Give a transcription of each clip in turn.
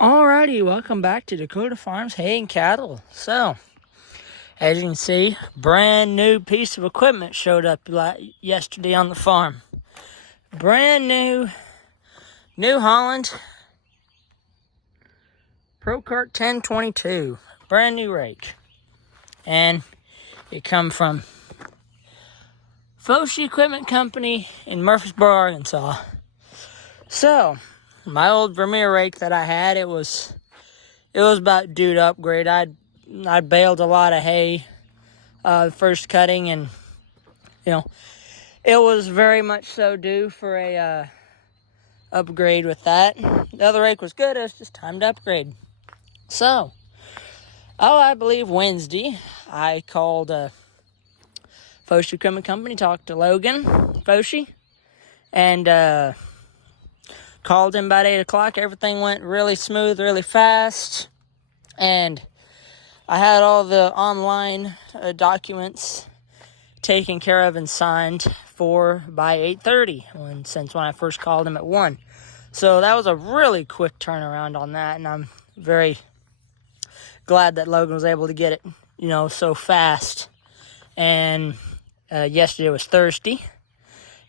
Alrighty, welcome back to Dakota Farms Hay and Cattle. So, as you can see, brand new piece of equipment showed up yesterday on the farm. Brand new Holland Procart 1022, brand new rake, and it come from Foshi Equipment Company in Murfreesboro, Arkansas. So, my old Vermeer rake that I had, it was about due to upgrade. I baled a lot of hay the first cutting, and it was very much so due for a upgrade with that. The other rake was good. It was just time to upgrade. So, I believe Wednesday, I called Foshi Equipment Company, talked to Logan Foshi, and called him about 8 o'clock. Everything went really smooth, really fast. And I had all the online documents taken care of and signed by 8:30, since when I first called him at 1. So that was a really quick turnaround on that. And I'm very glad that Logan was able to get it, so fast. And yesterday was Thursday.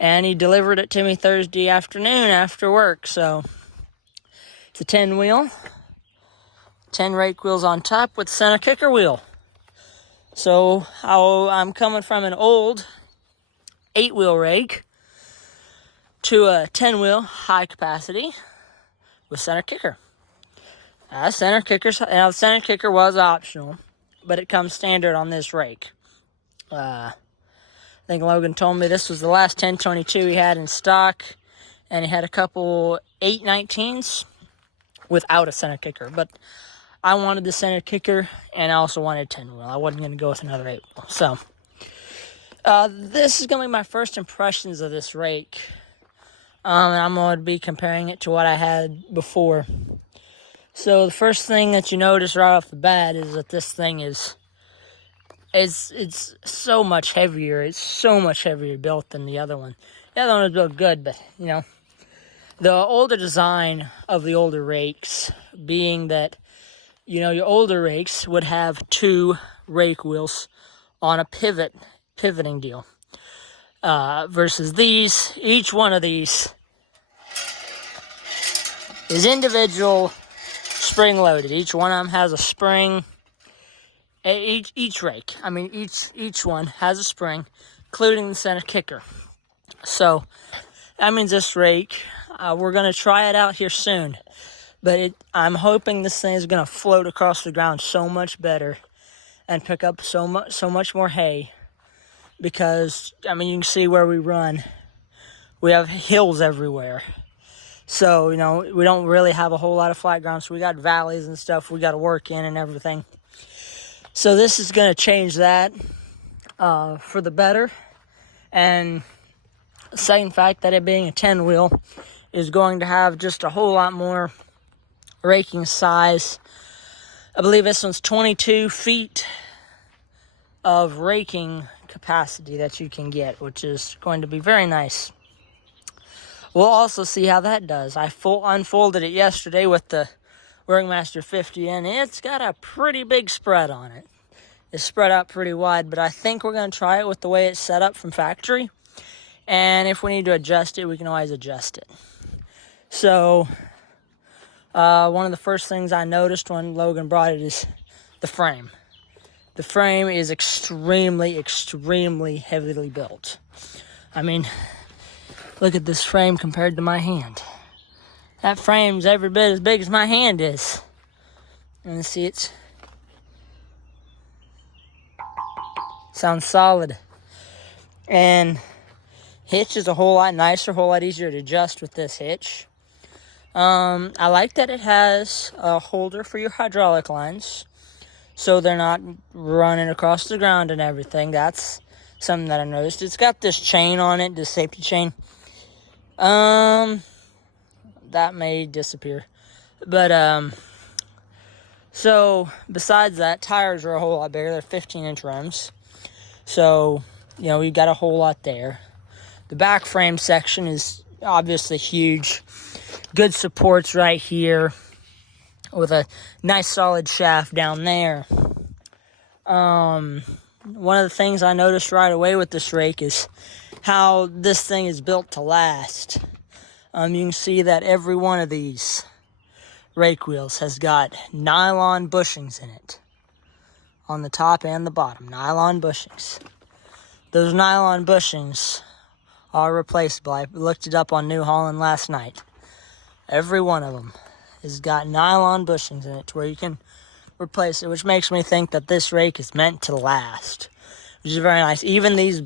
And he delivered it to me Thursday afternoon after work. So it's a 10-wheel, 10 rake wheels on top with center kicker wheel. So I'm coming from an old 8-wheel rake to a 10-wheel high capacity with center kicker. Center kicker was optional, but it comes standard on this rake. I think Logan told me this was the last 1022 he had in stock, and he had a couple 819s without a center kicker. But I wanted the center kicker, and I also wanted 10-wheel. I wasn't going to go with another 8-wheel. So, this is going to be my first impressions of this rake. And I'm going to be comparing it to what I had before. So, the first thing that you notice right off the bat is that this thing is it's so much heavier. It's so much heavier built than the other one. The other one was built good, but, the older design of the older rakes being that, your older rakes would have 2 rake wheels on a pivoting deal. Versus these, each one of these is individual spring loaded. Each one of them has a spring. Each rake, each one has a spring, including the center kicker. So that means this rake, we're going to try it out here soon. But I'm hoping this thing is going to float across the ground so much better and pick up so much more hay. Because, you can see where we run. We have hills everywhere. So, we don't really have a whole lot of flat ground. So we got valleys and stuff we got to work in and everything. So this is going to change that for the better. And the second fact that it being a 10-wheel is going to have just a whole lot more raking size. I believe this one's 22 feet of raking capacity that you can get, which is going to be very nice. We'll also see how that does. I unfolded it yesterday with the Workmaster 50, and it's got a pretty big spread on it. It's spread out pretty wide, but I think we're going to try it with the way it's set up from factory. And if we need to adjust it, we can always adjust it. So, one of the first things I noticed when Logan brought it is the frame. The frame is extremely, extremely heavily built. Look at this frame compared to my hand. That frame's every bit as big as my hand is. And see, it sounds solid. And hitch is a whole lot nicer, a whole lot easier to adjust with this hitch. I like that it has a holder for your hydraulic lines, so they're not running across the ground and everything. That's something that I noticed. It's got this chain on it, this safety chain. That may disappear. But, so, besides that, tires are a whole lot bigger. They're 15-inch rims. So, you got a whole lot there. The back frame section is obviously huge. Good supports right here. with a nice solid shaft down there. One of the things I noticed right away with this rake is how this thing is built to last. You can see that every one of these rake wheels has got nylon bushings in it. On the top and the bottom, nylon bushings. Those nylon bushings are replaceable. I looked it up on New Holland last night. Every one of them has got nylon bushings in it to where you can replace it, which makes me think that this rake is meant to last, which is very nice. Even these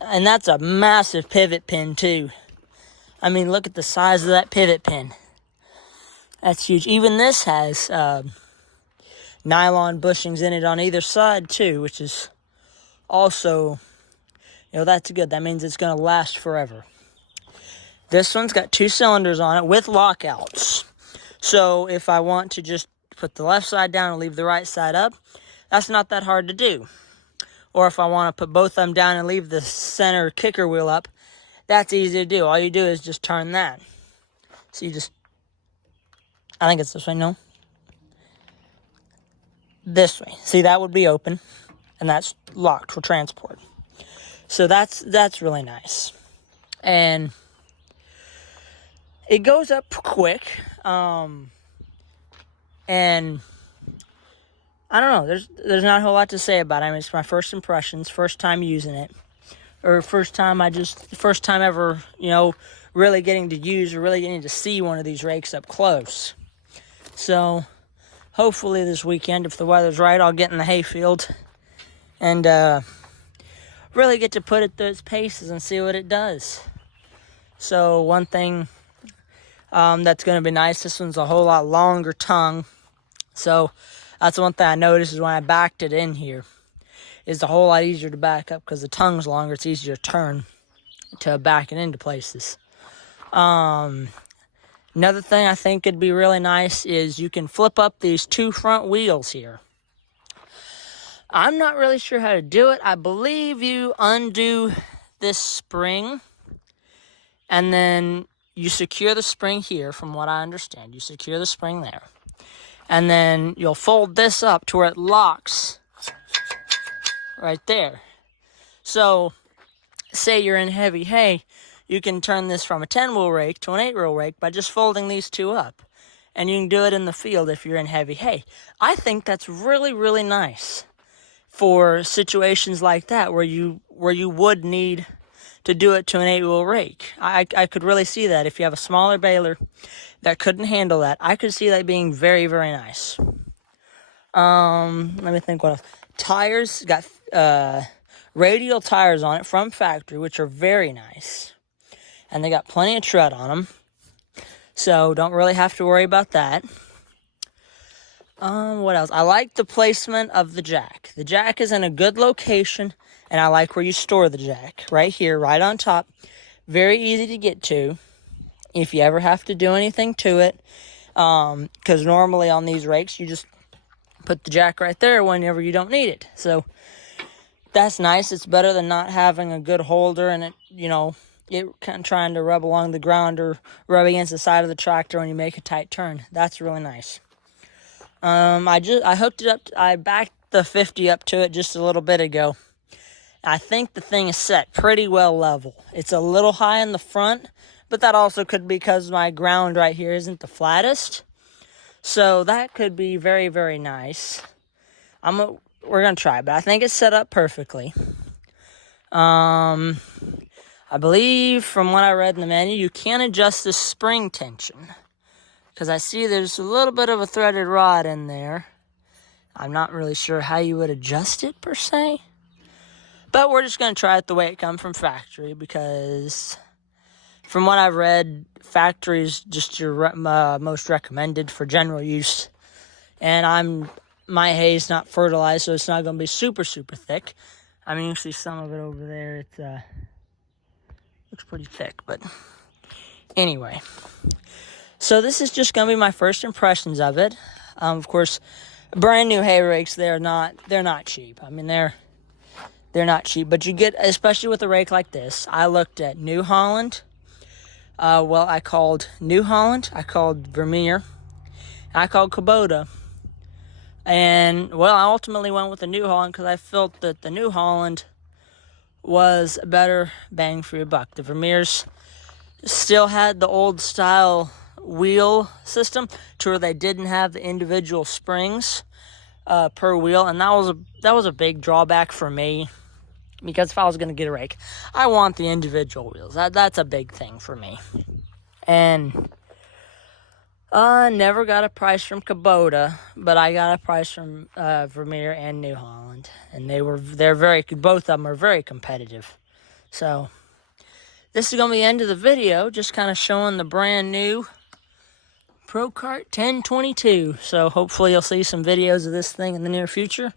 and that's a massive pivot pin too. I mean, look at the size of that pivot pin. That's huge. Even this has nylon bushings in it on either side too, which is also, that's good. That means it's going to last forever. This one's got 2 cylinders on it with lockouts. So if I want to just put the left side down and leave the right side up, that's not that hard to do. Or if I want to put both of them down and leave the center kicker wheel up, that's easy to do. All you do is just turn that. So I think it's this way, no? This way. See, that would be open, and that's locked for transport. So that's really nice. And it goes up quick. And I don't know, there's not a whole lot to say about it. I mean, it's my first impressions, first time using it. Or first time ever, really getting to use or really getting to see one of these rakes up close. So, hopefully this weekend, if the weather's right, I'll get in the hayfield and really get to put it through its paces and see what it does. So, one thing that's going to be nice, this one's a whole lot longer tongue. So, that's one thing I noticed is when I backed it in here. It's a whole lot easier to back up because the tongue's longer. It's easier to turn to back it into places. Another thing I think would be really nice is you can flip up these 2 front wheels here. I'm not really sure how to do it. I believe you undo this spring and then you secure the spring here, from what I understand. You secure the spring there. And then you'll fold this up to where it locks right there. So, say you're in heavy hay, you can turn this from a 10-wheel rake to an 8-wheel rake by just folding these 2 up. And you can do it in the field if you're in heavy hay. I think that's really, really nice for situations like that where you would need to do it to an 8-wheel rake. I could really see that. If you have a smaller baler that couldn't handle that, I could see that being very, very nice. Let me think what else. Tires, got radial tires on it from factory, which are very nice. And they got plenty of tread on them. So don't really have to worry about that. What else? I like the placement of the jack. The jack is in a good location, and I like where you store the jack. Right here, right on top. Very easy to get to if you ever have to do anything to it. Because normally on these rakes, you just put the jack right there whenever you don't need it. So that's nice. It's better than not having a good holder and it kind of trying to rub along the ground or rub against the side of the tractor when you make a tight turn. That's really nice. I hooked it up. I backed the 50 up to it just a little bit ago. I think the thing is set pretty well level. It's a little high in the front, but that also could be because my ground right here isn't the flattest. So that could be very, very nice. We're going to try, but I think it's set up perfectly. I believe from what I read in the menu, you can adjust the spring tension. Because I see there's a little bit of a threaded rod in there. I'm not really sure how you would adjust it per se. But we're just going to try it the way it comes from factory because from what I've read, factory is just your most recommended for general use. And my hay is not fertilized, so it's not going to be super, super thick. I mean, you see some of it over there. It looks pretty thick, but anyway. So this is just going to be my first impressions of it. Of course, brand new hay rakes, they're not cheap. I mean, they're not cheap, but you get, especially with a rake like this. I looked at New Holland. I called New Holland. I called Vermeer. I called Kubota. And, well, I ultimately went with the New Holland because I felt that the New Holland was a better bang for your buck. The Vermeers still had the old style wheel system to where they didn't have the individual springs per wheel, and that was a big drawback for me, because if I was going to get a rake, I want the individual wheels. That's a big thing for me. And never got a price from Kubota, but I got a price from Vermeer and New Holland, and both of them are very competitive. So this is going to be the end of the video, just kind of showing the brand new Procart 1022. So hopefully you'll see some videos of this thing in the near future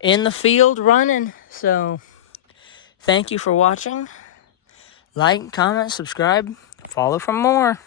in the field running. So thank you for watching. Like, comment, subscribe, follow for more.